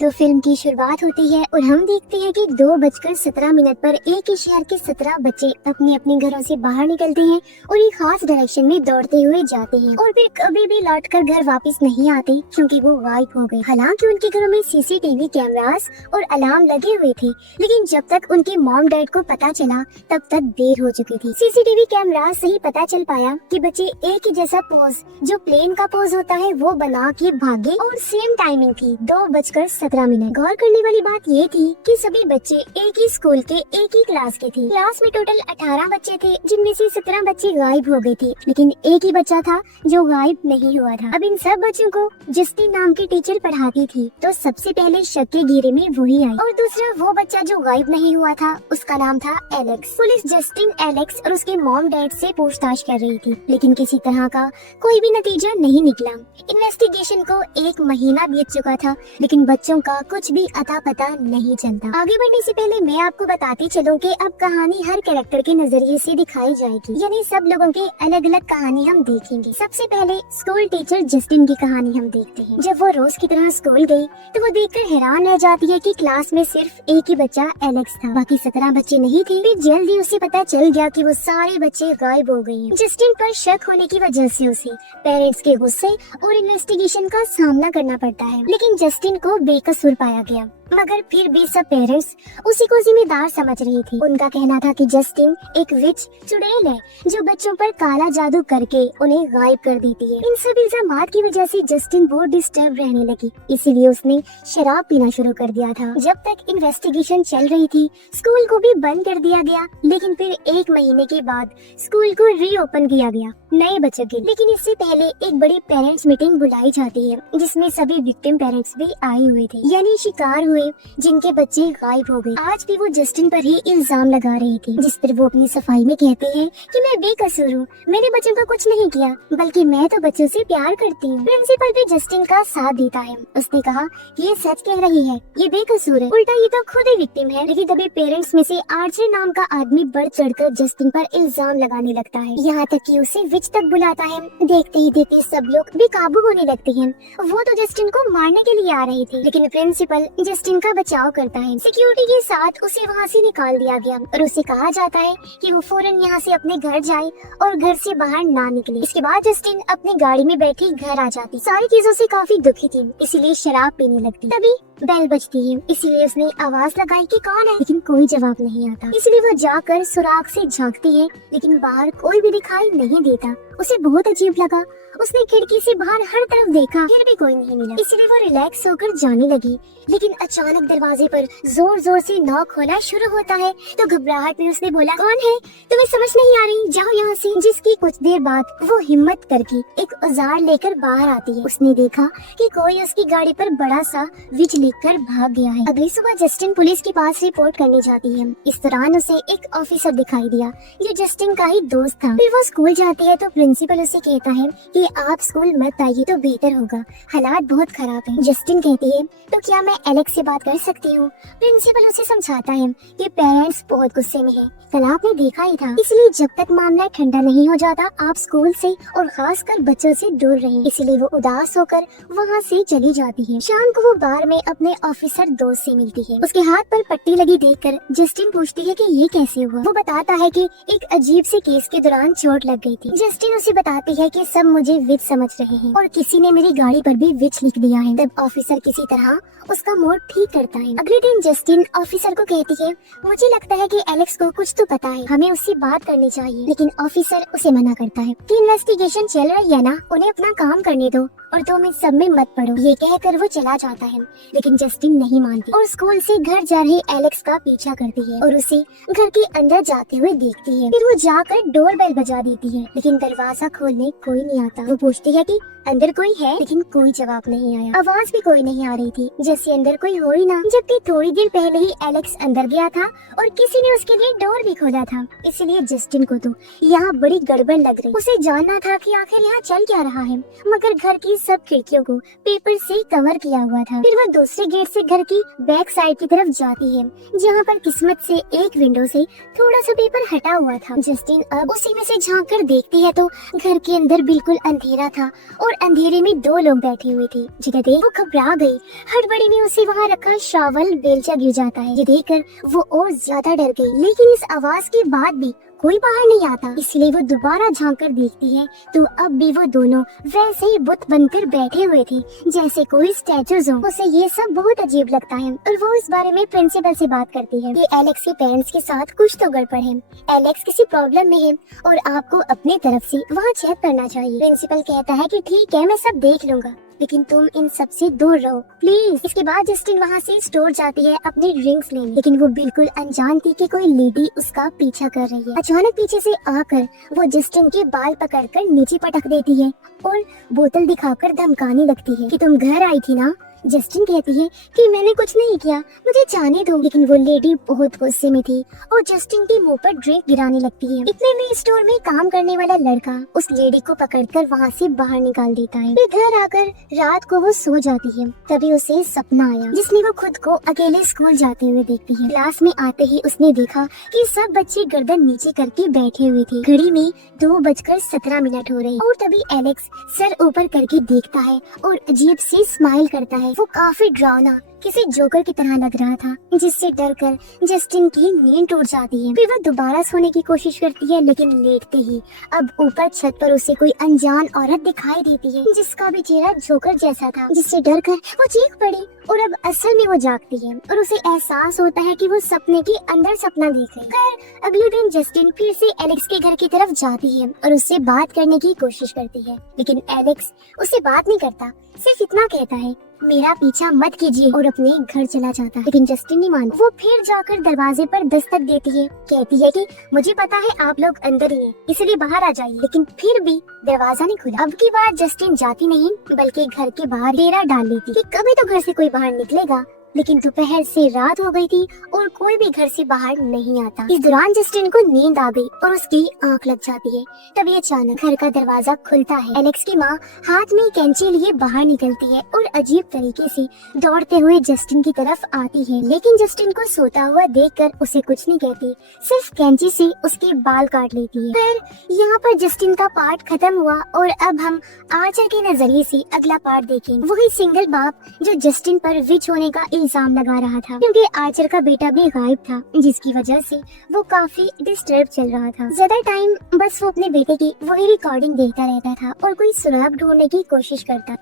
तो फिल्म की शुरुआत होती है और हम देखते हैं कि 2:17 पर एक ही शहर के 17 बच्चे अपने अपने घरों से बाहर निकलते हैं और एक खास डायरेक्शन में दौड़ते हुए जाते हैं और फिर कभी भी लौटकर घर वापस नहीं आते क्योंकि वो गायब हो गए। हालांकि उनके घरों में सीसीटीवी कैमरास और अलार्म लगे हुए थे, लेकिन जब तक उनके मॉम डैड को पता चला तब तक देर हो चुकी थी। सीसीटीवी कैमरा से ही पता चल पाया कि बच्चे एक ही जैसा पोज, जो प्लेन का पोज होता है, वो बना के भागे और सेम टाइमिंग थी 2:17। गौर करने वाली बात ये थी कि सभी बच्चे एक ही स्कूल के एक ही क्लास के थे। क्लास में टोटल 18 बच्चे थे, जिनमें से 17 बच्चे गायब हो गए थे, लेकिन एक ही बच्चा था जो गायब नहीं हुआ था। अब इन सब बच्चों को जस्टिन नाम की टीचर पढ़ाती थी, तो सबसे पहले शक के घेरे में वही आई। और दूसरा वो बच्चा जो गायब नहीं हुआ था, उसका नाम था एलेक्स। पुलिस जस्टिन, एलेक्स और उसके मॉम डैड से पूछताछ कर रही थी, लेकिन किसी तरह का कोई भी नतीजा नहीं निकला। इन्वेस्टिगेशन को 1 महीना बीत चुका था, लेकिन बच्चों का कुछ भी अता पता नहीं चलता। आगे बढ़ने से पहले मैं आपको बताती चलूं कि अब कहानी हर कैरेक्टर के नजरिए से दिखाई जाएगी, यानी सब लोगों के अलग अलग कहानी हम देखेंगे। सबसे पहले स्कूल टीचर जस्टिन की कहानी हम देखते हैं। जब वो रोज की तरह स्कूल गई तो वो देखकर हैरान रह जाती है कि क्लास में सिर्फ एक ही बच्चा एलेक्स था, बाकी 17 बच्चे नहीं थे। फिर जल्दी उसे पता चल गया कि वो सारे बच्चे गायब हो गए हैं। जस्टिन पर शक होने की वजह से उसे पेरेंट्स के गुस्से और इन्वेस्टिगेशन का सामना करना पड़ता है, लेकिन जस्टिन को बेकसूर पाया गया। मगर फिर भी सब पेरेंट्स उसी को जिम्मेदार समझ रही थी। उनका कहना था कि जस्टिन एक विच, चुड़ैल है जो बच्चों पर काला जादू करके उन्हें गायब कर देती है। इन सब इल्जामात की वजह से जस्टिन बहुत डिस्टर्ब रहने लगी, इसीलिए उसने शराब पीना शुरू कर दिया था। जब तक इन्वेस्टिगेशन चल रही थी, स्कूल को भी बंद कर दिया गया, लेकिन फिर 1 महीने के बाद स्कूल को रीओपन किया गया नए बच्चों के। लेकिन इससे पहले एक बड़ी पेरेंट्स मीटिंग बुलाई जाती है, जिसमें सभी विक्टिम पेरेंट्स भी आए हुए थे, यानी शिकार हुए जिनके बच्चे गायब हो गए। आज भी वो जस्टिन पर ही इल्जाम लगा रही थी, जिस पर वो अपनी सफाई में कहते हैं कि मैं बेकसूर हूँ, मैंने बच्चों का कुछ नहीं किया, बल्कि मैं तो बच्चों से प्यार करती हूँ। प्रिंसिपल भी जस्टिन का साथ देता है। उसने कहा कि ये सच कह रही है, ये बेकसूर है, उल्टा ये तो खुद ही विक्टिम है। लेकिन तभी पेरेंट्स में से आर्चर नाम का आदमी बढ़ चढ़कर जस्टिन पर इल्जाम लगाने लगता है, यहाँ तक कि उसे विच तक बुलाता है। देखते ही देखते सब लोग बेकाबू होने लगते हैं। वो तो जस्टिन को मारने के लिए आ रही थी, लेकिन प्रिंसिपल जस्टिन का बचाव करता है। सिक्योरिटी के साथ उसे वहाँ से निकाल दिया गया और उसे कहा जाता है कि वो फौरन यहाँ से अपने घर जाए और घर से बाहर ना निकले। इसके बाद जस्टिन अपनी गाड़ी में बैठी घर आ जाती। सारी चीजों से काफी दुखी थी, इसीलिए शराब पीने लगती। तभी बेल बजती है, इसीलिए उसने आवाज लगाई कि कौन है, लेकिन कोई जवाब नहीं आता। इसलिए वो जाकर सुराग से झांकती है, लेकिन बाहर कोई भी दिखाई नहीं देता। उसे बहुत अजीब लगा। उसने खिड़की से बाहर हर तरफ देखा, फिर भी कोई नहीं मिला। इसलिए वो रिलैक्स होकर जाने लगी, लेकिन अचानक दरवाजे पर जोर जोर से नॉक होना शुरू होता है। तो घबराहट में उसने बोला, कौन है, तुम्हें समझ नहीं आ रही, जाओ यहाँ से। जिसकी कुछ देर बाद वो हिम्मत करके एक औजार लेकर बाहर आती है। उसने देखा कि कोई उसकी गाड़ी पर बड़ा सा विच लिखकर भाग गया है। अगली सुबह जस्टिन पुलिस के पास रिपोर्ट करने जाती है। इस दौरान उसे एक ऑफिसर दिखाई दिया जो जस्टिन का ही दोस्त था। फिर वो स्कूल जाती है तो प्रिंसिपल उसे कहता है कि आप स्कूल मत आइए तो बेहतर होगा, हालात बहुत खराब हैं। जस्टिन कहती है, तो क्या मैं एलेक्स से बात कर सकती हूँ? प्रिंसिपल उसे समझाता है कि पेरेंट्स बहुत गुस्से में हैं, कल आपने देखा ही था, इसलिए जब तक मामला ठंडा नहीं हो जाता आप स्कूल से और खासकर बच्चों से दूर रहें। इसलिए वो उदास होकर वहाँ से चली जाती है। शाम को वो बार में अपने ऑफिसर दोस्त से मिलती है। उसके हाथ पर पट्टी लगी देखकर जस्टिन पूछती है कि ये कैसे हुआ। वो बताता है कि एक अजीब से केस के दौरान चोट लग गई थी। जस्टिन उसे बताती है कि सब मुझे विच समझ रहे हैं और किसी ने मेरी गाड़ी पर भी विच लिख दिया है। तब ऑफिसर किसी तरह उसका मूड ठीक करता है। अगले दिन जस्टिन ऑफिसर को कहती है, मुझे लगता है कि एलेक्स को कुछ तो पता है, हमें उससे बात करनी चाहिए। लेकिन ऑफिसर उसे मना करता है कि इन्वेस्टिगेशन चल रही है ना, उन्हें अपना काम करने दो और तुम इस सब में मत पड़ो। ये कहकर वो चला जाता है, लेकिन जस्टिन नहीं मानती और स्कूल से घर जा रहे एलेक्स का पीछा करती है और उसे घर के अंदर जाते हुए देखती है। फिर वो जाकर डोर बेल बजा देती है, लेकिन दरवाजा खोलने कोई नहीं आता। वो पूछती है कि अंदर कोई है, लेकिन कोई जवाब नहीं आया। आवाज भी कोई नहीं आ रही थी, जैसे अंदर कोई हो ही ना। जबकि थोड़ी देर पहले ही एलेक्स अंदर गया था और किसी ने उसके लिए डोर भी खोला था। इसलिए जस्टिन को तो यहाँ बड़ी गड़बड़ लग रही। उसे जानना था कि आखिर यहाँ चल क्या रहा है, मगर घर की सब खिड़कियों को पेपर से कवर किया हुआ था। फिर वो दूसरे गेट से घर की बैक साइड की तरफ जाती है, जहाँ पर किस्मत से एक विंडो से थोड़ा सा पेपर हटा हुआ था। जस्टिन अब उसी में से झांक कर देखती है तो घर के अंदर बिल्कुल अंधेरा था और और अंधेरे में दो लोग बैठे हुए थे, जिन्हें देख वो घबरा गई। हड़बड़ी में उसे वहाँ रखा शावल बेलचा गिर जाता है। ये देखकर वो और ज्यादा डर गई, लेकिन इस आवाज के बाद भी कोई बाहर नहीं आता, इसलिए वो दोबारा झांक कर देखती है तो अब भी वो दोनों वैसे ही बुत बनकर बैठे हुए थे, जैसे कोई स्टैचूज हो। उसे ये सब बहुत अजीब लगता है और वो इस बारे में प्रिंसिपल से बात करती है कि एलेक्स के पेरेंट्स के साथ कुछ तो गड़बड़ है, एलेक्स किसी प्रॉब्लम में है और आपको अपने तरफ से वहाँ चेक करना चाहिए। प्रिंसिपल कहता है कि ठीक है, मैं सब देख लूंगा, लेकिन तुम इन सब से दूर रहो प्लीज। इसके बाद जस्टिन वहाँ से स्टोर जाती है अपनी ड्रिंक्स लेने, लेकिन वो बिल्कुल अनजान थी कि कोई लेडी उसका पीछा कर रही है। अचानक पीछे से आकर वो जस्टिन के बाल पकड़कर नीचे पटक देती है और बोतल दिखाकर धमकाने लगती है कि तुम घर आई थी ना। जस्टिन कहती है कि मैंने कुछ नहीं किया, मुझे जाने दो, लेकिन वो लेडी बहुत गुस्से में थी और जस्टिन के मुंह पर ड्रिंक गिराने लगती है। इतने में स्टोर में काम करने वाला लड़का उस लेडी को पकड़कर वहाँ से बाहर निकाल देता है। फिर घर आकर रात को वो सो जाती है, तभी उसे सपना आया जिसमें वो खुद को अकेले स्कूल जाते हुए देखती है। क्लास में आते ही उसने देखा कि सब बच्चे गर्दन नीचे करके बैठे हुए थे। घड़ी में 2:17 हो रही और तभी एलेक्स सर ऊपर करके देखता है और अजीब सी स्माइल करता है। वो काफी डरावना किसी जोकर की तरह लग रहा था, जिससे डरकर जस्टिन की नींद टूट जाती है। फिर वो दोबारा सोने की कोशिश करती है, लेकिन लेटते ही अब ऊपर छत पर उसे कोई अनजान औरत दिखाई देती है, जिसका भी चेहरा जोकर जैसा था, जिससे डरकर वो चीख पड़ी और अब असल में वो जागती है और उसे एहसास होता है कि वो सपने के अंदर सपना देख रही है। खैर अगले दिन जस्टिन फिर से एलेक्स के घर की तरफ जाती है और उससे बात करने की कोशिश करती है, लेकिन एलेक्स उससे बात नहीं करता, सिर्फ इतना कहता है मेरा पीछा मत कीजिए और अपने घर चला जाता है। लेकिन जस्टिन नहीं मानता। वो फिर जाकर दरवाजे पर दस्तक देती है, कहती है कि मुझे पता है आप लोग अंदर ही हैं, इसलिए बाहर आ जाइए, लेकिन फिर भी दरवाजा नहीं खुला। अब की बार जस्टिन जाती नहीं, बल्कि घर के बाहर डेरा डाल लेती कि कभी तो घर से कोई बाहर निकलेगा। लेकिन दोपहर से रात हो गई थी और कोई भी घर से बाहर नहीं आता। इस दौरान जस्टिन को नींद आ गई और उसकी आंख लग जाती है। तभी अचानक घर का दरवाजा खुलता है। एलेक्स की माँ हाथ में कैंची लिए बाहर निकलती है और अजीब तरीके से दौड़ते हुए जस्टिन की तरफ आती है, लेकिन जस्टिन को सोता हुआ देखकर उसे कुछ नहीं कहती, सिर्फ कैंची से उसके बाल काट लेती है। फिर यहाँ पर जस्टिन का पार्ट खत्म हुआ और अब हम आर्चर के नजरिए से अगला पार्ट देखेंगे। वही सिंगल बाप जो जस्टिन पर विच होने का इल्जाम लगा रहा था, क्योंकि आर्चर का बेटा भी गायब था, जिसकी वजह से वो काफी डिस्टर्ब चल रहा था। ज्यादा टाइम बस वो अपने बेटे की वही रिकॉर्डिंग देखता रहता था और कोई सुराग ढूंढने की कोशिश करता।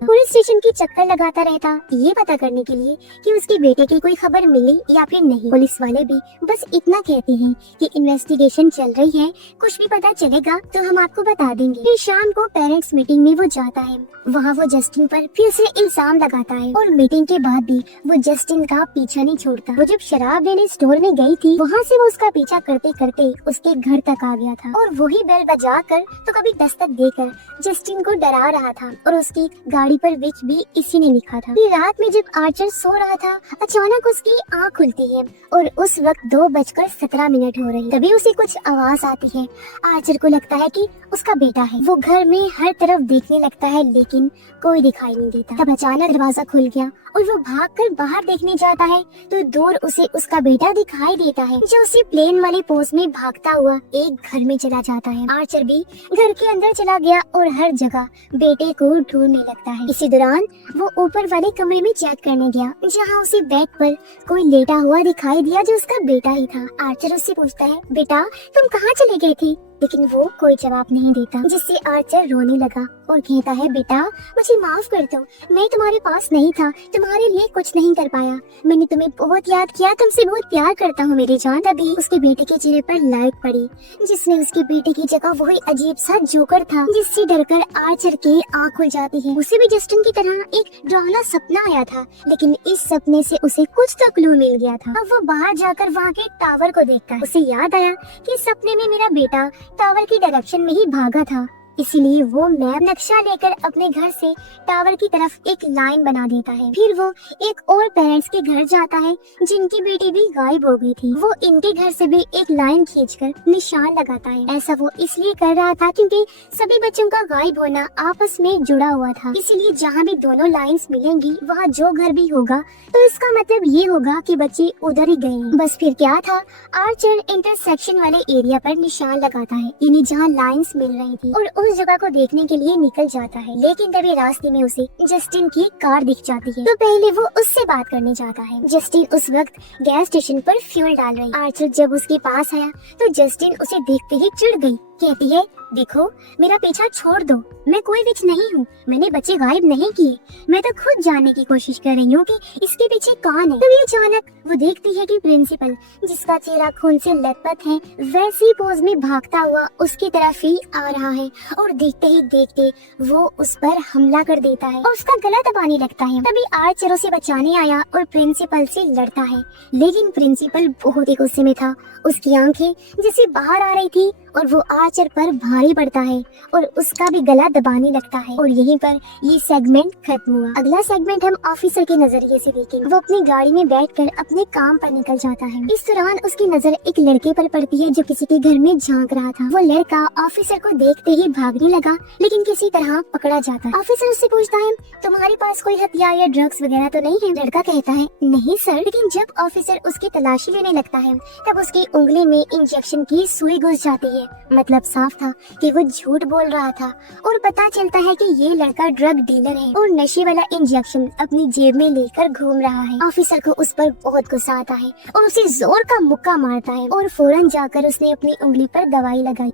पुलिस स्टेशन की चक्कर लगाता रहता, ये पता करने के लिए कि उसके बेटे की कोई खबर मिली या फिर नहीं। पुलिस वाले भी बस इतना कहते हैं कि इन्वेस्टिगेशन चल रही है, कुछ भी पता चलेगा तो हम आपको बता देंगे। फिर शाम को पेरेंट्स मीटिंग में वो जाता है, वहाँ वो जस्टिन पर फिर से इल्जाम लगाता है और मीटिंग के बाद भी वो जस्टिन का पीछा नहीं छोड़ता। वो जब शराब लेने स्टोर में गई थी, वहाँ से वो उसका पीछा करते करते उसके घर तक आ गया था और वही बेल बजा कर तो कभी दस्तक देकर जस्टिन को डरा रहा था और उसकी गाड़ी पर विच भी इसी ने लिखा था। फिर रात में जब आर्चर सो रहा था, अचानक उसकी आँख खुलती है और उस वक्त 2:17 हो रही। तभी उसे कुछ आवाज आती है। आर्चर को लगता है कि उसका बेटा है। वो घर में हर तरफ देखने लगता है, लेकिन कोई दिखाई नहीं देता। तब अचानक दरवाजा खुल गया और वो भागकर बाहर देखने जाता है तो दूर उसे उसका बेटा दिखाई देता है, जो उसे प्लेन वाले पोज में भागता हुआ एक घर में चला जाता है। आर्चर भी घर के अंदर चला गया और हर जगह बेटे को ढूंढने लगता है। इसी दौरान वो ऊपर वाले कमरे में चेक करने गया, जहाँ उसे बेड पर कोई लेटा हुआ दिखाई दिया, जो उसका बेटा ही था। आर्चर उससे पूछता है, बेटा तुम कहाँ चले गए थे? लेकिन वो कोई जवाब नहीं देता, जिससे आर्चर रोने लगा और कहता है, बेटा मुझे माफ कर दो, मैं तुम्हारे पास नहीं था, तुम्हारे लिए कुछ नहीं कर पाया, मैंने तुम्हें बहुत याद किया, तुमसे बहुत प्यार करता हूँ मेरी जान। तभी उसके बेटे के चेहरे पर लाइट पड़ी, जिसमें उसके बेटे की जगह वही अजीब सा जोकर था, जिससे डरकर आर्चर की आँख खुल जाती है। उसे भी जस्टिन की तरह एक डरावना सपना आया था, लेकिन इस सपने से उसे कुछ तो क्लू मिल गया था। अब वो बाहर जाकर वहाँ के टावर को देखता है। उसे याद आया कि सपने में मेरा बेटा टावर की डायरेक्शन में ही भागा था, इसीलिए वो मैप नक्शा लेकर अपने घर से टावर की तरफ एक लाइन बना देता है। फिर वो एक और पेरेंट्स के घर जाता है, जिनकी बेटी भी गायब हो गई थी। वो इनके घर से भी एक लाइन खींचकर निशान लगाता है। ऐसा वो इसलिए कर रहा था क्योंकि सभी बच्चों का गायब होना आपस में जुड़ा हुआ था, इसीलिए जहाँ भी दोनों लाइन्स मिलेंगी वहाँ जो घर भी होगा तो इसका मतलब ये होगा कि बच्चे उधर ही गए हैं। बस फिर क्या था, आर्चर इंटरसेक्शन वाले एरिया पर निशान लगाता है, यानी जहाँ लाइन्स मिल रही थी, और उस जगह को देखने के लिए निकल जाता है, लेकिन तभी रास्ते में उसे जस्टिन की कार दिख जाती है। तो पहले वो उससे बात करने जाता है। जस्टिन उस वक्त गैस स्टेशन पर फ्यूल डाल रही। आर्चर जब उसके पास आया तो जस्टिन उसे देखते ही चिढ़ गई। कहती है, देखो मेरा पीछा छोड़ दो, मैं कोई विच नहीं हूँ, मैंने बच्चे गायब नहीं किए, मैं तो खुद जानने की कोशिश कर रही हूँ कि इसके पीछे कौन है। तभी अचानक वो देखती है कि प्रिंसिपल, जिसका चेहरा खून से लथपथ है, वैसी पोज में भागता हुआ उसकी तरफ ही आ रहा है और देखते ही देखते वो उस पर हमला कर देता है और उसका गला दबाने लगता है। तभी आर्चर उसे बचाने आया और प्रिंसिपल से लड़ता है, लेकिन प्रिंसिपल बहुत ही गुस्से में था। उसकी आंखें जैसे बाहर आ रही थी और वो आर्चर पर भारी पड़ता है और उसका भी गला दबाने लगता है। और यहीं पर ये सेगमेंट खत्म हुआ। अगला सेगमेंट हम ऑफिसर के नजरिए से देखेंगे। वो अपनी गाड़ी में बैठकर अपने काम पर निकल जाता है। इस दौरान उसकी नजर एक लड़के पर पड़ती है जो किसी के घर में झांक रहा था। वो लड़का ऑफिसर को देखते ही भागने लगा, लेकिन किसी तरह पकड़ा जाता है। ऑफिसर उससे पूछता है, तुम्हारे पास कोई हथियार या ड्रग्स वगैरह तो नहीं है? लड़का कहता है, नहीं सर। लेकिन जब ऑफिसर उसकी तलाशी लेने लगता है तब उसकी उंगली में इंजेक्शन की सुई घुस जाती है। मतलब साफ था कि वो झूठ बोल रहा था और पता चलता है कि ये लड़का ड्रग डीलर है और नशे वाला इंजेक्शन अपनी जेब में लेकर घूम रहा है। ऑफिसर को उस पर बहुत गुस्सा आता है और उसे जोर का मुक्का मारता है और फौरन जाकर उसने अपनी उंगली पर दवाई लगाई।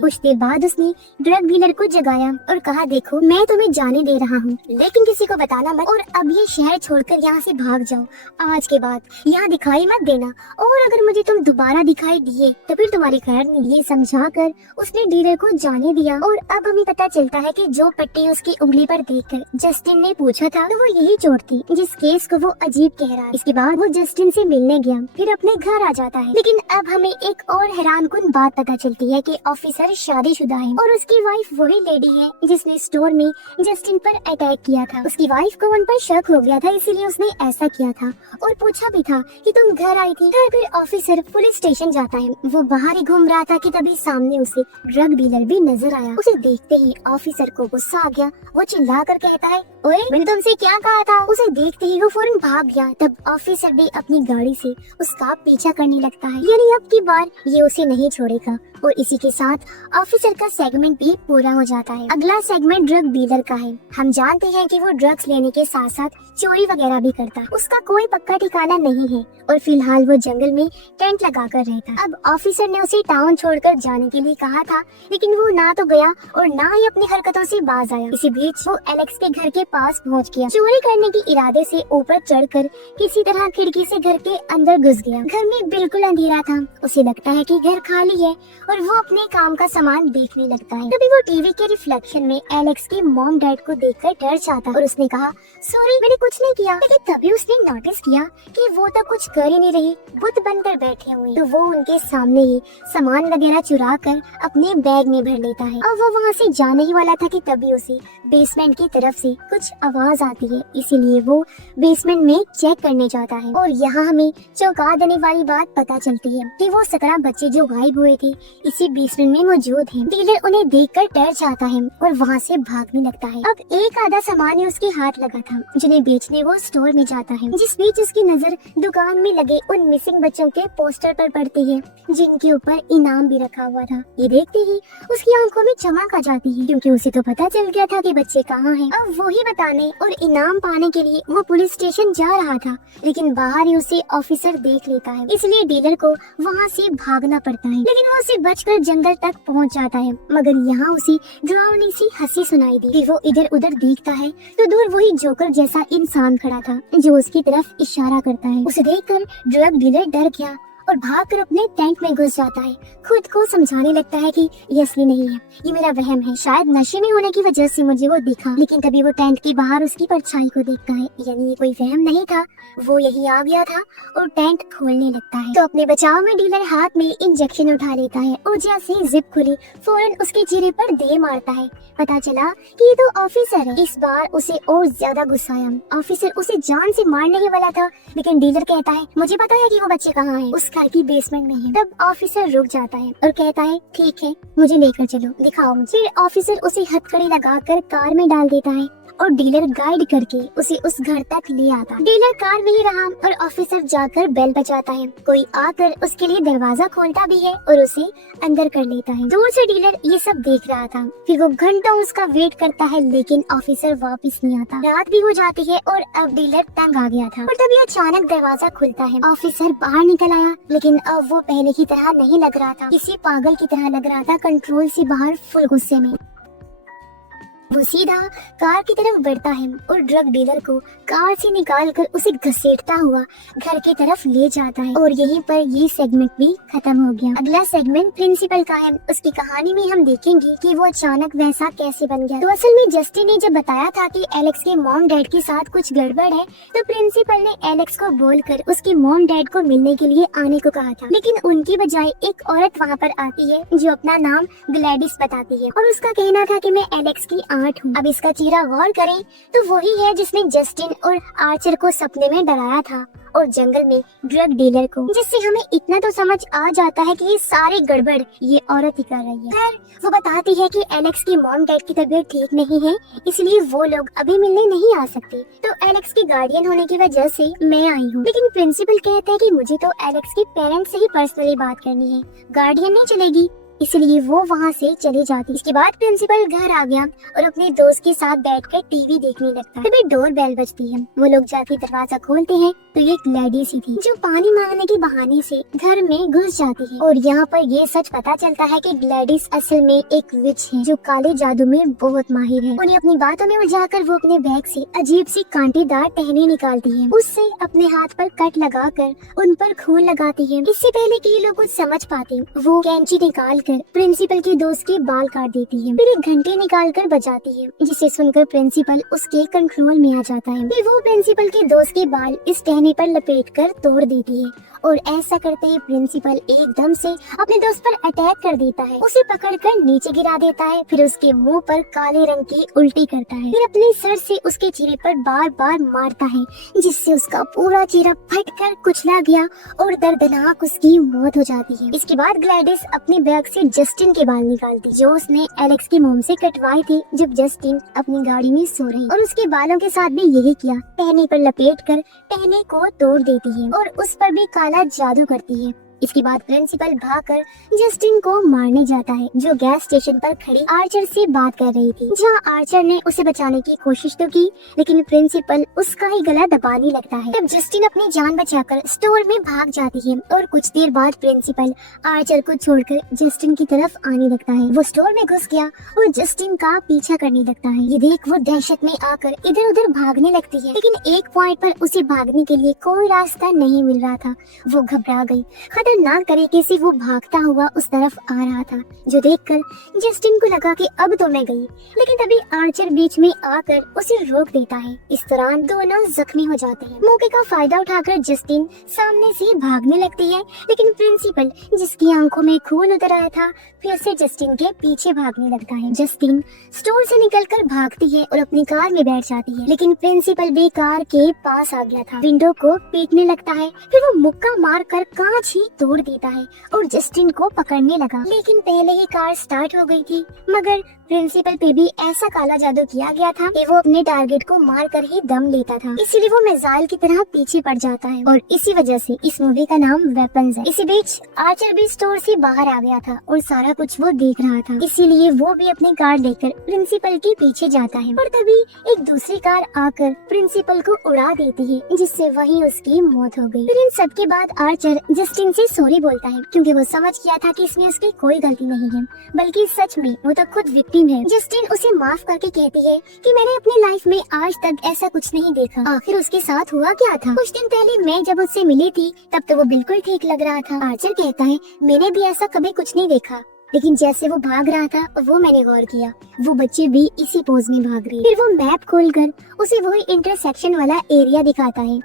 कुछ देर बाद उसने ड्रग डीलर को जगाया और कहा, देखो मैं तुम्हें जाने दे रहा हूँ, लेकिन किसी को बताना मत और अब ये शहर छोड़कर यहाँ से भाग जाओ। आज के बाद यहाँ दिखाई मत देना और अगर मुझे तुम दोबारा दिखाई दिए तो फिर तुम्हारी खैर नहीं। ये समझाकर उसने डीलर को जाने दिया। और अब हमें पता चलता है कि जो पट्टी उसकी उंगली पर देखकर जस्टिन ने पूछा था तो वो यही चोट थी जिस केस को वो अजीब कह रहा है। इसके बाद वो जस्टिन से मिलने गया, फिर अपने घर आ जाता है। लेकिन अब हमें एक और हैरानकुन बात पता चलती है कि ऑफिसर शादीशुदा है और उसकी वाइफ वही लेडी है जिसने स्टोर में जस्टिन पर अटैक किया था। उसकी वाइफ को उन पर शक हो गया था, इसीलिए उसने ऐसा किया था और पूछा भी था कि तुम घर आई थी। फिर ऑफिसर पुलिस स्टेशन जाता है। वो बाहर ही घूम रहा था कि तभी सामने उसे ड्रग डीलर भी नजर आया। उसे देखते ही ऑफिसर को गुस्सा आ गया। वो चिल्लाकर कहता है, ओए मैंने तुमसे क्या कहा था? उसे देखते ही वो फौरन भाग गया। तब ऑफिसर भी अपनी गाड़ी से उसका पीछा करने लगता है, यानी अब की बार ये उसे नहीं छोड़ेगा। और इसी के साथ ऑफिसर का सेगमेंट भी पूरा हो जाता है। अगला सेगमेंट ड्रग डीलर का है। हम जानते हैं कि वो ड्रग्स लेने के साथ साथ चोरी वगैरह भी करता है। उसका कोई पक्का ठिकाना नहीं है और फिलहाल वो जंगल में टेंट लगाकर रहता। अब ऑफिसर ने उसे टाउन छोड़कर जाने के लिए कहा था, लेकिन वो ना तो गया और ना ही अपनी हरकतों से बाज आया। इसी बीच वो एलेक्स के घर के पास पहुंच गया। चोरी करने के इरादे से ऊपर चढ़कर किसी तरह खिड़की से घर के अंदर घुस गया। घर में बिल्कुल अंधेरा था। उसे लगता है कि घर खाली है और वो अपने काम का सामान देखने लगता है। तभी वो टीवी के रिफ्लेक्शन में एलेक्स के मॉम डैड को देखकर डर जाता और उसने कहा, सॉरी मैंने कुछ नहीं किया। लेकिन तभी उसने नोटिस किया कि वो तो कुछ कर ही नहीं रही, बुत बनकर बैठे हुए। तो वो उनके सामने ही सामान वगैरह चुरा कर अपने बैग में भर लेता है। और वो वहाँ से जाने ही वाला था कि तभी उसे बेसमेंट की तरफ से कुछ आवाज आती है, इसीलिए वो बेसमेंट में चेक करने जाता है। और यहाँ हमें चौंका देने वाली बात पता चलती है कि वो 17 बच्चे जो गायब हुए थे इसी बेसमेंट में मौजूद हैं। डीलर उन्हें देखकर डर जाता है और वहाँ से भागने लगता है। अब एक आधा सामान ही उसके हाथ लगा था जिन्हें बेचने वो स्टोर में जाता है। जिस बीच उसकी नजर दुकान में लगे उन मिसिंग बच्चों के पोस्टर पर पड़ती है जिनके ऊपर इनाम भी रखा हुआ था। ये देखते ही उसकी आंखों में चमक आ जाती है क्योंकि उसे तो पता चल गया था कि बच्चे कहाँ हैं। अब वही बताने और इनाम पाने के लिए वो पुलिस स्टेशन जा रहा था, लेकिन बाहर ही उसे ऑफिसर देख लेता है, इसलिए डीलर को वहाँ से भागना पड़ता है। लेकिन वो उसे बचकर जंगल तक पहुँच जाता है, मगर यहाँ उसे डरावनी सी हंसी सुनाई दी। वो इधर उधर देखता है तो दूर वही जोकर जैसा इंसान खड़ा था जो उसकी तरफ इशारा करता है। उसे देखकर ड्रग डीलर डर गया और भागकर अपने टेंट में घुस जाता है। खुद को समझाने लगता है कि ये असली नहीं है, ये मेरा वहम है, शायद नशे में होने की वजह से मुझे वो दिखा। लेकिन तभी वो टेंट के बाहर उसकी परछाई को देखता है, यानी ये कोई वहम नहीं था, वो यही आ गया था और टेंट खोलने लगता है। तो अपने बचाव में डीलर हाथ में इंजेक्शन उठा लेता है और जैसे ही जिप खुली फौरन उसके चेहरे पर दे मारता है। पता चला कि ये तो ऑफिसर है। इस बार उसे और ज्यादा गुस्सा आया। ऑफिसर उसे जान से मारने ही वाला था, लेकिन डीलर कहता है, मुझे पता है कि वो बच्चे कहाँ हैं, उस घर की बेसमेंट में है। तब ऑफिसर रुक जाता है और कहता है, ठीक है मुझे लेकर चलो, दिखाओ मुझे। फिर ऑफिसर उसे हथकड़ी लगाकर कार में डाल देता है और डीलर गाइड करके उसे उस घर तक ले आता। डीलर कार में ही रहा और ऑफिसर जाकर बेल बजाता है। कोई आकर उसके लिए दरवाजा खोलता भी है और उसे अंदर कर लेता है। दूर से डीलर ये सब देख रहा था। फिर वो घंटों उसका वेट करता है लेकिन ऑफिसर वापस नहीं आता। रात भी हो जाती है और अब डीलर तंग आ गया था और तभी अचानक दरवाजा खुलता है। ऑफिसर बाहर निकल आया लेकिन अब वो पहले की तरह नहीं लग रहा था, किसी पागल की तरह लग रहा था, कंट्रोल से बाहर, फुल गुस्से में। वो सीधा कार की तरफ बढ़ता है और ड्रग डीलर को कार से निकालकर उसे घसीटता हुआ घर की तरफ ले जाता है। और यहीं पर ये सेगमेंट भी खत्म हो गया। अगला सेगमेंट प्रिंसिपल का है। उसकी कहानी में हम देखेंगे कि वो अचानक वैसा कैसे बन गया। तो असल में जस्टिन ने जब बताया था कि एलेक्स के मॉम डैड के साथ कुछ गड़बड़ है, तो प्रिंसिपल ने एलेक्स को बोलकर उसके मॉम डैड को मिलने के लिए आने को कहा था। लेकिन उनकी बजाय एक औरत वहाँ पर आती है जो अपना नाम ग्लैडिस बताती है और उसका कहना था कि मैं एलेक्स की आंट हूँ। अब इसका चेहरा गौर करें तो वही है जिसने जस्टिन और आर्चर को सपने में डराया था और जंगल में ड्रग डीलर को, जिससे हमें इतना तो समझ आ जाता है कि ये सारी गड़बड़ ये औरत ही कर रही है। खैर वो बताती है कि एलेक्स की मॉम डैड की तबीयत ठीक नहीं है, इसलिए वो लोग अभी मिलने नहीं आ सकते, तो एलेक्स के गार्डियन होने की वजह से मैं आई हूँ। लेकिन प्रिंसिपल कहते हैं कि मुझे तो एलेक्स के पेरेंट्स से ही पर्सनली बात करनी है, गार्डियन नहीं चलेगी, इसलिए वो वहाँ से चली जाती। इसके बाद प्रिंसिपल घर आ गया और अपने दोस्त के साथ बैठकर टीवी देखने लगता है। तभी डोर बेल बजती है। वो लोग जाके दरवाजा खोलते हैं तो ये एक लेडीज ही थी जो पानी मांगने के बहाने से घर में घुस जाती है। और यहाँ पर ये सच पता चलता है कि ग्लैडिस असल में एक विच है जो काले जादू में बहुत माहिर है। उन्हें अपनी बातों में उलझाकर वो अपने बैग से अजीब सी कांटेदार टहनी निकालती है, उससे अपने हाथ पर कट लगाकर उन पर खून लगाती है। इससे पहले कि ये लोग कुछ समझ पाते वो कैंची निकाल प्रिंसिपल के दोस्त के बाल काट देती है। फिर एक घंटे निकाल कर बजाती है, जिसे सुनकर प्रिंसिपल उसके कंट्रोल में आ जाता है। फिर वो प्रिंसिपल के दोस्त के बाल इस टहनी पर लपेटकर तोड़ देती है और ऐसा करते ही प्रिंसिपल एकदम से अपने दोस्त पर अटैक कर देता है, उसे पकड़कर नीचे गिरा देता है। फिर उसके मुंह पर काले रंग की उल्टी करता है, फिर अपने सर से उसके चेहरे पर बार बार मारता है, जिससे उसका पूरा चेहरा फटकर कुचला गया और दर्दनाक उसकी मौत हो जाती है। इसके बाद ग्लैडिस अपने बैग से जस्टिन के बाल निकालती जो उसने एलेक्स की मोम से कटवाए थे जब जस्टिन अपनी गाड़ी में सो रही, और उसके बालों के साथ भी यही किया, टहनी पर लपेटकर टहनी को तोड़ देती है और उस पर भी काला जादू करती है। इसके बाद प्रिंसिपल भागकर जस्टिन को मारने जाता है जो गैस स्टेशन पर खड़ी आर्चर से बात कर रही थी, जहां आर्चर ने उसे बचाने की कोशिश तो की लेकिन प्रिंसिपल उसका ही गला दबाने लगता है। तब जस्टिन अपनी जान बचाकर स्टोर में भाग जाती है और कुछ देर बाद प्रिंसिपल आर्चर को छोड़कर जस्टिन की तरफ आने लगता है। वो स्टोर में घुस गया और जस्टिन का पीछा करने लगता है। ये देख वो दहशत में आकर इधर उधर भागने लगती है, लेकिन एक पॉइंट पर उसे भागने के लिए कोई रास्ता नहीं मिल रहा था। वो घबरा गई। खतरनाक तरीके से वो भागता हुआ उस तरफ आ रहा था, जो देखकर जस्टिन को लगा कि अब तो मैं गई, लेकिन तभी आर्चर बीच में आकर उसे रोक देता है। इस दौरान दोनों जख्मी हो जाते हैं। मौके का फायदा उठाकर जस्टिन सामने से भागने लगती है, लेकिन प्रिंसिपल जिसकी आंखों में खून उतर आया था फिर से जस्टिन के पीछे भागने लगता है। जस्टिन स्टोर से निकलकर भागती है और अपनी कार में बैठ जाती है, लेकिन प्रिंसिपल भी कार के पास आ गया था, विंडो को पीटने लगता है। फिर वो मुक्का मार कर कांच ही तोड़ देता है और जस्टिन को पकड़ने लगा, लेकिन पहले ही कार स्टार्ट हो गई थी। मगर प्रिंसिपल पे भी ऐसा काला जादू किया गया था कि वो अपने टारगेट को मार कर ही दम लेता था, इसीलिए वो मिसाइल की तरह पीछे पड़ जाता है और इसी वजह से इस मूवी का नाम वेपन्स है। इसी बीच आर्चर भी स्टोर से बाहर आ गया था और सारा कुछ वो देख रहा था, इसीलिए वो भी अपनी कार लेकर प्रिंसिपल के पीछे जाता है। और तभी एक दूसरी कार आकर प्रिंसिपल को उड़ा देती है, जिससे वहीं उसकी मौत हो गई। फिर इन सब के बाद आर्चर जस्टिन से सॉरी बोलता है, क्योंकि वो समझ गया था कि इसमें उसकी कोई गलती नहीं है, बल्कि सच में वो तो खुद विक्टिम है। जस्टिन उसे माफ करके कहती है कि मैंने अपनी लाइफ में आज तक ऐसा कुछ नहीं देखा, आखिर उसके साथ हुआ क्या था। कुछ दिन पहले मैं जब उससे मिली थी तब तो वो बिल्कुल ठीक लग रहा था। आर्चर कहता है मैंने भी ऐसा कभी कुछ नहीं देखा, लेकिन जैसे वो भाग रहा था वो मैंने गौर किया, वो बच्चे भी इसी पोज में भाग रहे। फिर वो मैप खोलकर उसे वही इंटरसेक्शन वाला एरिया दिखाता है।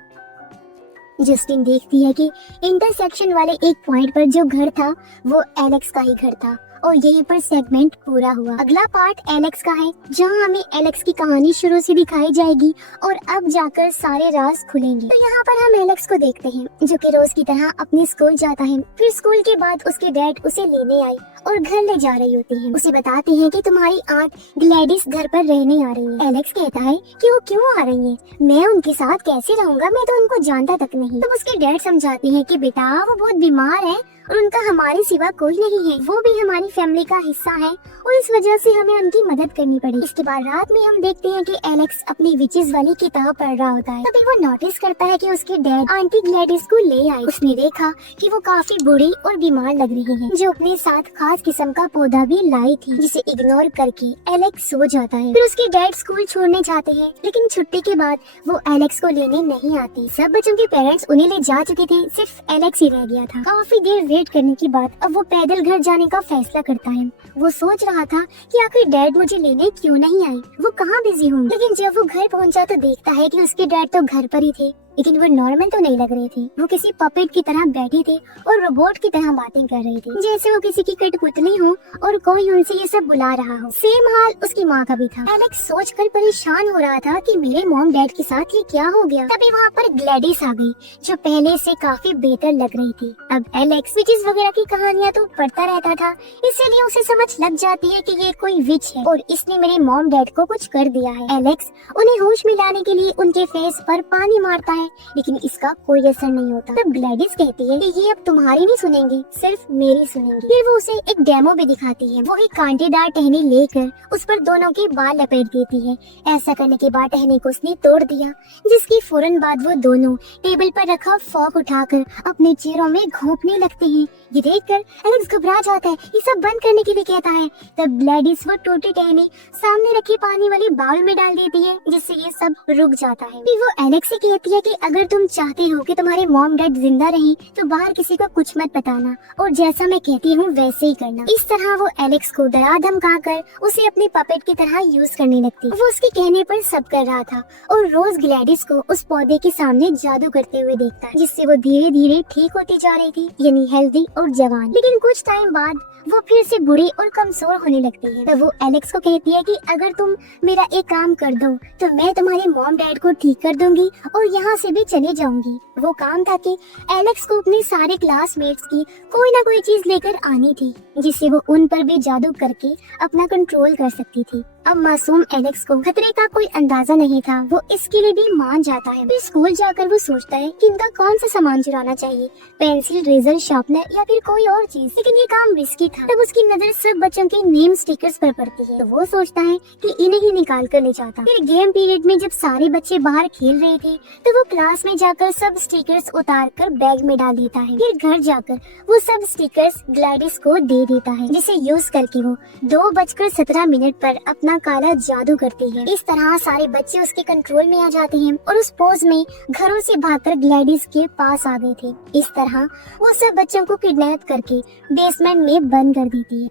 जस्टिन देखती है कि इंटरसेक्शन वाले एक पॉइंट पर जो घर था वो एलेक्स का ही घर था और यहीं पर सेगमेंट पूरा हुआ। अगला पार्ट एलेक्स का है, जहाँ हमें एलेक्स की कहानी शुरू से दिखाई जाएगी और अब जाकर सारे राज खुलेंगे। तो यहाँ पर हम एलेक्स को देखते हैं, जो कि रोज की तरह अपने स्कूल जाता है। फिर स्कूल के बाद उसके डैड उसे लेने आए और घर ले जा रही होती है। उसे बताते हैं कि तुम्हारी आंट ग्लैडिस घर पर रहने आ रही है। एलेक्स कहता है कि वो क्यों आ रही है, मैं उनके साथ कैसे रहूंगा, मैं तो उनको जानता तक नहीं। तब उसके डैड समझाते हैं कि बेटा वो बहुत बीमार है और उनका हमारे सिवा कोई नहीं है, वो भी हमारी फैमिली का हिस्सा है और इस वजह से हमें उनकी मदद करनी पड़ी। इसके बाद रात में हम देखते हैं कि एलेक्स अपनी विचेस वाली किताब पढ़ रहा होता है। तभी वो नोटिस करता है कि उसके डैड आंटी ग्लैडिस को ले आए। उसने देखा कि वो काफी बूढ़ी और बीमार लग रही है, जो अपने साथ खास किस्म का पौधा भी लाई थी, जिसे इग्नोर करके एलेक्स सो जाता है। फिर उसके डैड स्कूल छोड़ने जाते हैं, लेकिन छुट्टी के बाद वो एलेक्स को लेने नहीं आती। सब बच्चों के पेरेंट्स उन्हें ले जा चुके थे, सिर्फ एलेक्स ही रह गया था। काफी देर वेट करने के बाद अब वो पैदल घर जाने का फैसला करता है। वो सोच रहा था कि आखिर डैड मुझे लेने क्यों नहीं आए, वो कहाँ बिजी होंगे। लेकिन जब वो घर पहुंचा तो देखता है कि उसके डैड तो घर पर ही थे, लेकिन वो नॉर्मल तो नहीं लग रहे थे। वो किसी पपेट की तरह बैठे थे और रोबोट की तरह बातें कर रहे थे, जैसे वो किसी की कठपुतली हो और कोई उनसे ये सब बुला रहा हो। सेम हाल उसकी माँ का भी था। एलेक्स सोचकर परेशान हो रहा था कि मेरे मॉम डैड के साथ ये क्या हो गया। तभी वहाँ पर ग्लैडिस आ गई, जो पहले से काफी बेहतर लग रही थी। अब एलेक्स विचेस वगैरह की कहानियाँ तो पढ़ता रहता था, इसीलिए उसे समझ लग जाती है कि ये कोई विच है और इसने मेरे मॉम डैड को कुछ कर दिया है। एलेक्स उन्हें होश में लाने के लिए उनके फेस पर पानी मारता है, लेकिन इसका कोई असर नहीं होता। तब ग्लैडिस कहती है कि ये अब तुम्हारी नहीं सुनेंगे, सिर्फ मेरी सुनेंगे। फिर वो उसे एक डेमो भी दिखाती है। वो एक कांटेदार टहनी लेकर उस पर दोनों के बाल लपेट देती है। ऐसा करने के बाद टहनी को उसने तोड़ दिया, जिसकी फौरन बाद वो दोनों टेबल पर रखा फॉक उठाकर अपने चेहरों में घोंपने लगते हैं। ये देखकर एलेक्स घबरा जाता है, ये सब बंद करने के लिए कहता है। तब ग्लैडिस वो टूटी टहनी सामने रखी पानी वाली बाउल में डाल देती है, जिससे ये सब रुक जाता है। फिर वो एलेक्स से कहती है कि अगर तुम चाहते हो कि तुम्हारे मॉम डैड जिंदा रहें, तो बाहर किसी को कुछ मत बताना और जैसा मैं कहती हूँ वैसे ही करना। इस तरह वो एलेक्स को डरा धमका कर उसे अपने पपेट की तरह यूज करने लगती। वो उसके कहने पर सब कर रहा था और रोज ग्लैडिस को उस पौधे के सामने जादू करते हुए देखता है, जिससे वो धीरे धीरे ठीक होती जा रही थी, यानी हेल्दी और जवान। लेकिन कुछ टाइम बाद वो फिर से बुरी और कमजोर होने लगती है। तो वो एलेक्स को कहती है कि अगर तुम मेरा एक काम कर दो तो मैं तुम्हारे मॉम डैड को ठीक कर दूंगी और यहाँ से भी चले जाऊंगी। वो काम था कि एलेक्स को अपने सारे क्लासमेट्स की कोई ना कोई चीज लेकर आनी थी, जिससे वो उन पर भी जादू करके अपना कंट्रोल कर सकती थी। अब मासूम एलेक्स को खतरे का कोई अंदाजा नहीं था, वो इसके लिए भी मान जाता है। फिर स्कूल जाकर वो सोचता है कि इनका कौन सा सामान चुराना चाहिए, पेंसिल, रेजर, शार्पनर या फिर कोई और चीज। लेकिन ये काम रिस्की था। तब उसकी नजर सब बच्चों के नेम स्टिकर्स पर पड़ती है, तो वो सोचता है कि इन्हें ही निकाल कर ले जाता। फिर गेम पीरियड में जब सारे बच्चे बाहर खेल रहे थे, तो वो क्लास में जाकर सब स्टिकर्स उतार कर बैग में डाल देता है। फिर घर जाकर वो सब स्टिकर्स ग्लैडिस को दे देता है, जिसे यूज करके वो 2:17 पर अपना काला जादू करती है। इस तरह सारे बच्चे उसके कंट्रोल में आ जाते हैं और उस पोज में घरों से भागकर ग्लैडिस के पास आ गए थे। इस तरह वो सब बच्चों को किडनैप करके बेसमेंट में बंद कर देती है।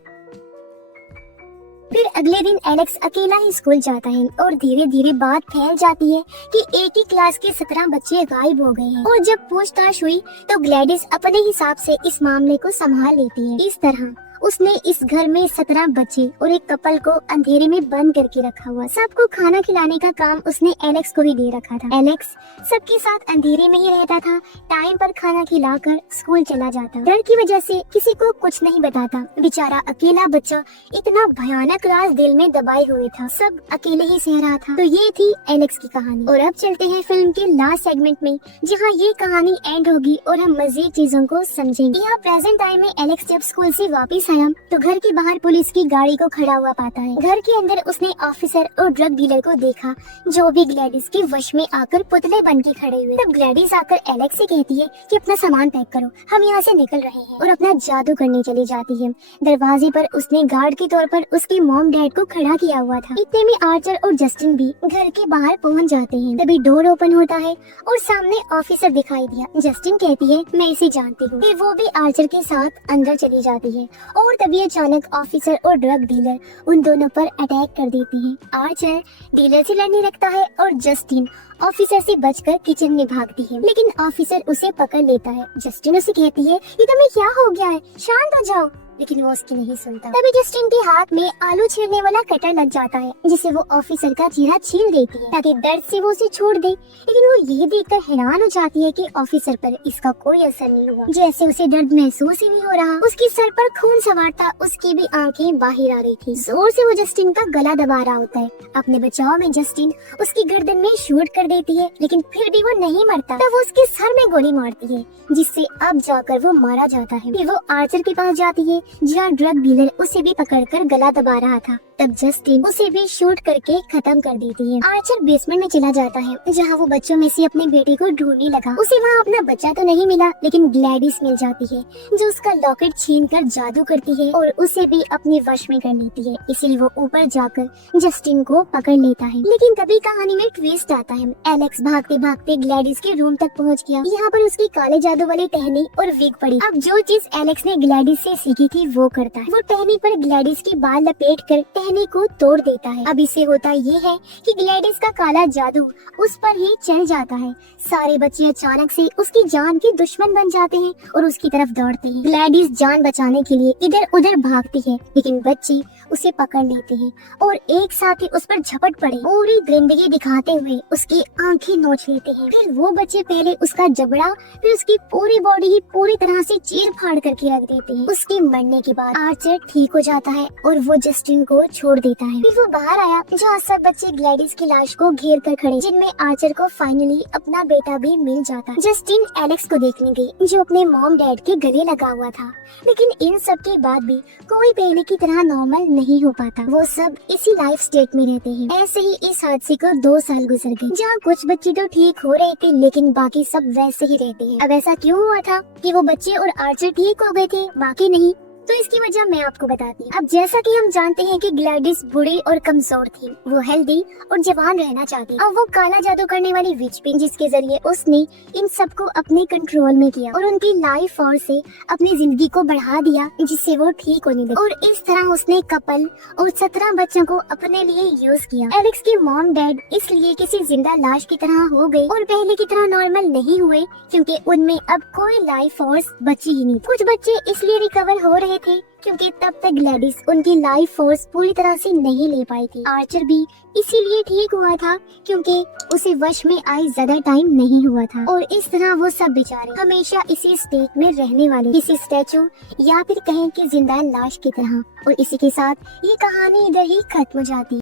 फिर अगले दिन एलेक्स अकेला ही स्कूल जाता है और धीरे धीरे बात फैल जाती है कि एक ही क्लास के 17 बच्चे गायब हो गए हैं। और जब पूछताछ हुई तो ग्लैडिस अपने हिसाब से इस मामले को संभाल लेती है। इस तरह उसने इस घर में 17 बच्चे और एक कपल को अंधेरे में बंद करके रखा हुआ। सबको खाना खिलाने का काम उसने एलेक्स को ही दे रखा था। एलेक्स सबके साथ अंधेरे में ही रहता था, टाइम पर खाना खिलाकर स्कूल चला जाता। डर की वजह से किसी को कुछ नहीं बताता। बेचारा अकेला बच्चा इतना भयानक राज दिल में दबाए हुए था, सब अकेले ही सह रहा था। तो ये थी एलेक्स की कहानी। और अब चलते हैं फिल्म के लास्ट सेगमेंट में, जहाँ ये कहानी एंड होगी और हम मजीद चीजों को समझेंगे। यहाँ प्रेजेंट टाइम में एलेक्स जब स्कूल से वापस आया तो घर के बाहर पुलिस की गाड़ी को खड़ा हुआ पाता है। घर के अंदर उसने ऑफिसर और ड्रग डीलर को देखा, जो भी ग्लैडिस के वश में आकर पुतले बन के खड़े हुए। तब ग्लैडिस आकर एलेक्स से कहती है कि अपना सामान पैक करो, हम यहाँ से निकल रहे हैं, और अपना जादू करने चली जाती है। दरवाजे पर उसने गार्ड के तौर पर उसके मॉम डैड को खड़ा किया हुआ था। इतने में आर्चर और जस्टिन भी घर के बाहर पहुँच जाते हैं। तभी डोर ओपन होता है और सामने ऑफिसर दिखाई दिया। जस्टिन कहती है मैं इसे जानती हूँ। फिर वो भी आर्चर के साथ अंदर चली जाती है और तभी अचानक ऑफिसर और ड्रग डीलर उन दोनों पर अटैक कर देती है। आर्चर डीलर से लड़ने लगता है और जस्टिन ऑफिसर से बचकर किचन में भागती है, लेकिन ऑफिसर उसे पकड़ लेता है। जस्टिन उसे कहती है कि तुम्हें क्या हो गया है, शांत हो जाओ। लेकिन वो उसकी नहीं सुनता। तभी जस्टिन के हाथ में आलू छीलने वाला कटर लग जाता है, जिसे वो ऑफिसर का चेहरा छील देती है ताकि दर्द से वो उसे छोड़ दे। लेकिन वो ये देखकर हैरान हो जाती है कि ऑफिसर पर इसका कोई असर नहीं हुआ, जैसे उसे दर्द महसूस ही नहीं हो रहा। उसके सर पर खून सवार था, उसकी भी आंखें बाहर आ रही थी। जोर से वो जस्टिन का गला दबा रहा होता है। अपने बचाव में जस्टिन उसकी गर्दन में शूट कर देती है, लेकिन फिर भी वो नहीं मरता। तब वो उसके सर में गोली मारती है, जिससे अब जाकर वो मारा जाता है। फिर वो आर्चर के पास जाती है, जहाँ ड्रग डीलर उसे भी पकड़कर गला दबा रहा था। तब जस्टिन उसे भी शूट करके खत्म कर देती है। आर्चर बेसमेंट में चला जाता है, जहाँ वो बच्चों में से अपने बेटे को ढूंढने लगा। उसे वहाँ अपना बच्चा तो नहीं मिला, लेकिन ग्लैडिस मिल जाती है, जो उसका लॉकेट छीनकर जादू करती है और उसे भी अपने वश में कर लेती है। इसीलिए वो ऊपर जाकर जस्टिन को पकड़ लेता है। लेकिन तभी कहानी में ट्विस्ट आता है। एलेक्स भागते भागते ग्लैडिस के रूम तक पहुँच गया। यहाँ पर उसकी काले जादू वाली टहनी और विग पड़ी। अब जो चीज एलेक्स ने ग्लैडिस से सीखी थी वो करता है। वो टहनी पर ग्लैडिस की बाल लपेट कर टहनी को तोड़ देता है। अब इससे होता ये है कि ग्लैडिस का काला जादू उस पर ही चल जाता है। सारे बच्चे अचानक से उसकी जान के दुश्मन बन जाते हैं और उसकी तरफ दौड़ते हैं। ग्लैडिस जान बचाने के लिए इधर उधर भागती है, लेकिन बच्चे उसे पकड़ लेते हैं और एक साथ ही उस पर झपट पड़े, पूरी गंदगी दिखाते हुए उसकी आंखें नोच लेते हैं। फिर वो बच्चे पहले उसका जबड़ा, फिर उसकी पूरी बॉडी ही पूरी तरह से चीर फाड़ करके रख देते हैं। उसके मरने के बाद आर्चर ठीक हो जाता है और वो जस्टिन को छोड़ देता है। फिर वो बाहर आया, जहाँ सब बच्चे ग्लैडिस की लाश को घेर कर खड़े, जिनमें आर्चर को फाइनली अपना बेटा भी मिल जाता। जस्टिन एलेक्स को देखने गई, जो अपने मॉम डैड के गले लगा हुआ था। लेकिन इन सब के बाद भी कोई पहले की तरह नॉर्मल नहीं हो पाता। वो सब इसी लाइफ स्टेट में रहते हैं। ऐसे ही इस हादसे को 2 साल गुजर गए, जहाँ कुछ बच्चे तो ठीक हो रहे थे, लेकिन बाकी सब वैसे ही रहते हैं। अब ऐसा क्यों हुआ था कि वो बच्चे और आर्चर ठीक हो गए थे, बाकी नहीं? तो इसकी वजह मैं आपको बताती हूँ। अब जैसा कि हम जानते हैं कि ग्लैडिस बूढ़ी और कमजोर थी, वो हेल्दी और जवान रहना चाहती। अब वो काला जादू करने वाली विच पिन, जिसके जरिए उसने इन सबको अपने कंट्रोल में किया और उनकी लाइफ फोर्स से अपनी जिंदगी को बढ़ा दिया, जिससे वो ठीक होने लगी। और इस तरह उसने कपल और 17 बच्चों को अपने लिए यूज किया। एलेक्स के मॉम डैड इसलिए किसी जिंदा लाश की तरह हो गए और पहले की तरह नॉर्मल नहीं हुए, क्योंकि उनमें अब कोई लाइफ फोर्स बची ही नहीं। कुछ बच्चे इसलिए रिकवर हो रहे थे क्योंकि तब तक ग्लैडिस उनकी लाइफ फोर्स पूरी तरह से नहीं ले पाई थी। आर्चर भी इसीलिए ठीक हुआ था क्योंकि उसे वश में आए ज्यादा टाइम नहीं हुआ था। और इस तरह वो सब बेचारे हमेशा इसी स्टेट में रहने वाले, किसी स्टैचू या फिर कहें कि जिंदा लाश की तरह। और इसी के साथ ये कहानी इधर ही खत्म हो जाती है।